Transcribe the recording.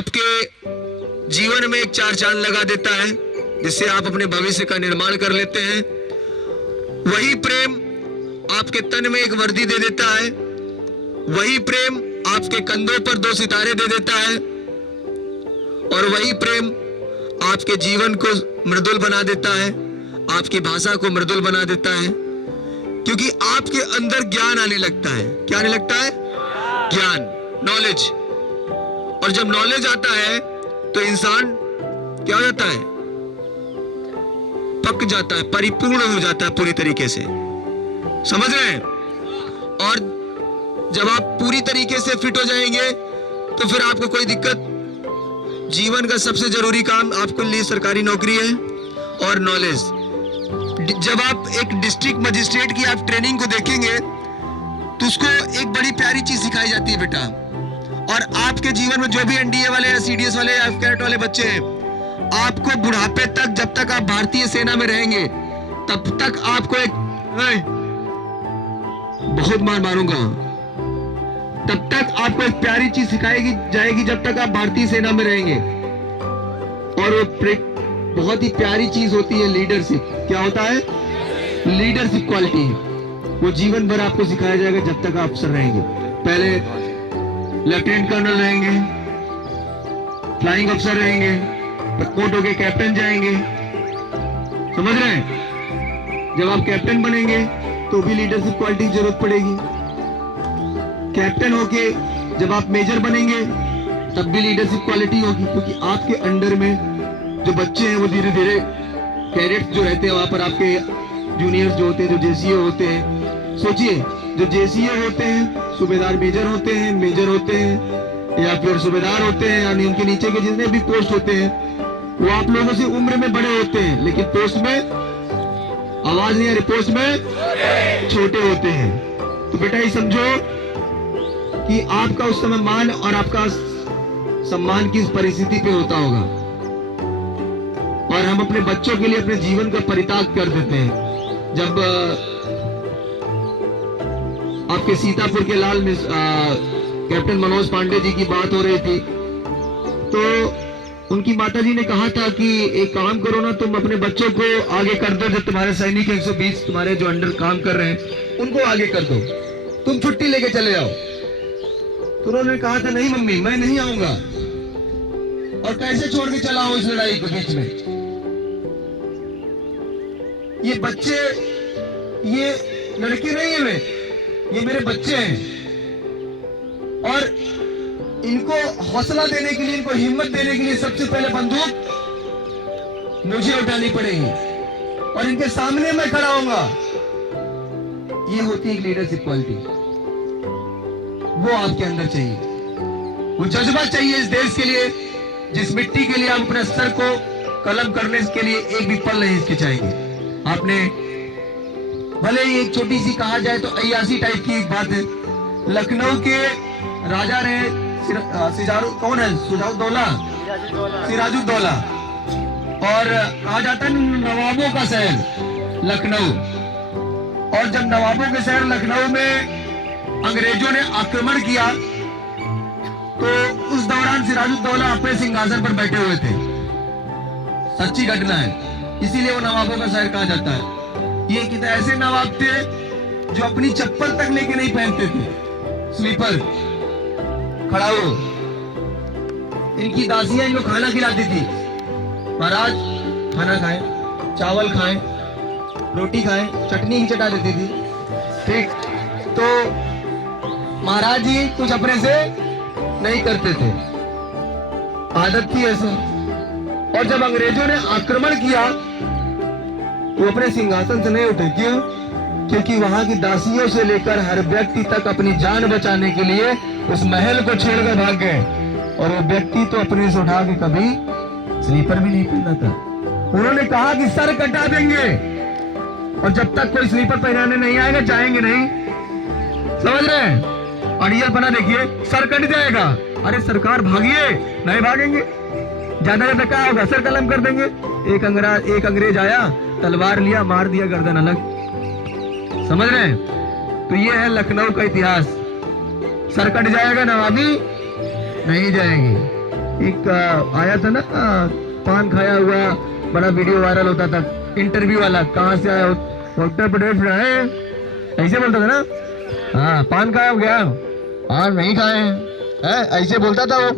आपके जीवन में एक चार चांद लगा देता है, जिससे आप अपने भविष्य का निर्माण कर लेते हैं। वही प्रेम आपके तन में एक वर्दी दे देता है। वही प्रेम आपके कंधों पर 2 सितारे दे देता है। और वही प्रेम आपके जीवन को मृदुल बना देता है, आपकी भाषा को मृदुल बना देता है, क्योंकि आपके अंदर ज्ञान आने लगता है। क्या आने लगता है? ज्ञान, नॉलेज। और जब नॉलेज आता है तो इंसान क्या हो जाता है? पक जाता है, परिपूर्ण हो जाता है पूरी तरीके से। समझ रहे हैं? और जब आप पूरी तरीके से फिट हो जाएंगे तो फिर आपको कोई दिक्कत, जीवन का सबसे जरूरी काम आपके लिए सरकारी नौकरी है और नॉलेज। जब आप एक डिस्ट्रिक्ट मजिस्ट्रेट की आप ट्रेनिंग को देखेंगे तो उसको एक बड़ी प्यारी चीज सिखाई जाती है बेटा। और आपके जीवन में जो भी एनडीए वाले या सीडीएस वाले या कैडेट वाले बच्चे हैं, आपको बुढ़ापे तक, जब तक आप भारतीय सेना में रहेंगे तब तक आपको एक बहुत मार मारूंगा, तब तक आपको एक प्यारी चीज सिखाई जाएगी जब तक आप भारतीय सेना में रहेंगे। और वो बहुत ही प्यारी चीज होती है लीडरशिप। क्या होता है? Leadership quality. वो जीवन भर आपको सिखाया जाएगा जब तक आप अफसर रहेंगे। पहले लेफ्टिनेंट कर्नल रहेंगे, फ्लाइंग अफसर रहेंगे, प्रमोट होके कैप्टन जाएंगे। समझ रहे हैं? जब आप कैप्टन बनेंगे तो भी लीडरशिप क्वालिटी की जरूरत पड़ेगी। कैप्टन होके जब आप मेजर बनेंगे तब भी लीडरशिप क्वालिटी होगी, क्योंकि आपके अंडर में जो बच्चे हैं वो धीरे धीरे, कैडेट्स जो रहते हैं वहां पर, आपके जूनियर्स जो होते हैं, जो जेसीए होते हैं, सोचिए जो जेसीए होते हैं, सूबेदार मेजर होते हैं, मेजर होते हैं या फिर सूबेदार होते हैं, यानी उनके नीचे के जितने भी पोस्ट होते हैं वो आप लोगों से उम्र में बड़े होते हैं, लेकिन पोस्ट में, आवाज नहीं आ रही, पोस्ट में छोटे होते हैं। तो बेटा ये समझो कि आपका उस समय मान और आपका सम्मान किस परिस्थिति पे होता होगा। और हम अपने बच्चों के लिए अपने जीवन का परित्याग कर देते हैं। जब आपके सीतापुर के लाल कैप्टन मनोज पांडे जी की बात हो रही थी, तो उनकी माताजी ने कहा था कि एक काम करो ना, तुम अपने बच्चों को आगे कर दो, जो तुम्हारे सैनिक 120 तुम्हारे जो अंडर काम कर रहे हैं उनको आगे कर दो, तुम छुट्टी लेके चले जाओ। तो उन्होंने कहा था नहीं मम्मी, मैं नहीं आऊंगा। और कैसे छोड़ के चला हूं इस लड़ाई के बीच में? ये बच्चे, ये लड़के नहीं है, ये मेरे बच्चे हैं। और इनको हौसला देने के लिए, इनको हिम्मत देने के लिए सबसे पहले बंदूक मुझे उठानी पड़ेगी और इनके सामने मैं खड़ा होऊंगा। ये होती है लीडरशिप क्वालिटी। वो आपके अंदर चाहिए, वो जज्बा चाहिए इस देश के लिए, जिस मिट्टी के लिए आप अपने सर को कलम करने के लिए एक भी पल नहीं हिचकिचाएंगे। आपने भले ही एक छोटी सी कहा जाए तो अय्यासी टाइप की एक बात है, लखनऊ के राजा रहे कौन है? सिराजुद्दौला। और कहा जाता है नवाबों का शहर लखनऊ। और जब नवाबों के शहर लखनऊ में अंग्रेजों ने आक्रमण किया तो उस दौरान सिराजुद्दौला अपने सिंहासन पर बैठे हुए थे। सच्ची घटना है, इसीलिए वो नवाबों का शहर कहा जाता है। ये कितने ऐसे नवाब थे जो अपनी चप्पल तक लेके नहीं पहनते थे, स्लीपर खड़ा हो। इनकी दासियां इनको खाना खिलाती थी, महाराज खाना खाएं, चावल खाएं, रोटी खाएं, चटनी ही चटा देती थी। ठीक, तो महाराज जी कुछ अपने से नहीं करते थे, आदत थी ऐसे। और जब अंग्रेजों ने आक्रमण किया वो अपने सिंहासन से नहीं उठे। क्यों? क्योंकि वहां की दासियों से लेकर हर व्यक्ति तक अपनी जान बचाने के लिए उस महल को छोड़कर भाग गए। और वो व्यक्ति तो अपने से उठा के कभी स्लीपर भी नहीं पहना था। उन्होंने कहा कि सर कटा देंगे, और जब तक कोई स्लीपर पहनाने नहीं आएगा जाएंगे नहीं। समझ रहे हैं? अड़ियल बना देखिए, सर कट जाएगा, अरे सरकार भागिए, नहीं भागेंगे। ज्यादा ज्यादा क्या होगा? सर कलम कर देंगे। एक अंग्रेज आया, तलवार लिया, मार दिया, गर्दन अलग। समझ रहे हैं? तो ये है लखनऊ का इतिहास। सर कट जाएगा, नवाबी नहीं जाएगी। एक आया था ना, पान खाया हुआ बड़ा वीडियो वायरल होता था, इंटरव्यू वाला, कहाँ से आया हो? उत्तर प्रदेश से है, ऐसे बोलता था ना। हाँ, पान खाया हो गया? हाँ नहीं खाए हैं, ऐसे बोलता था वो।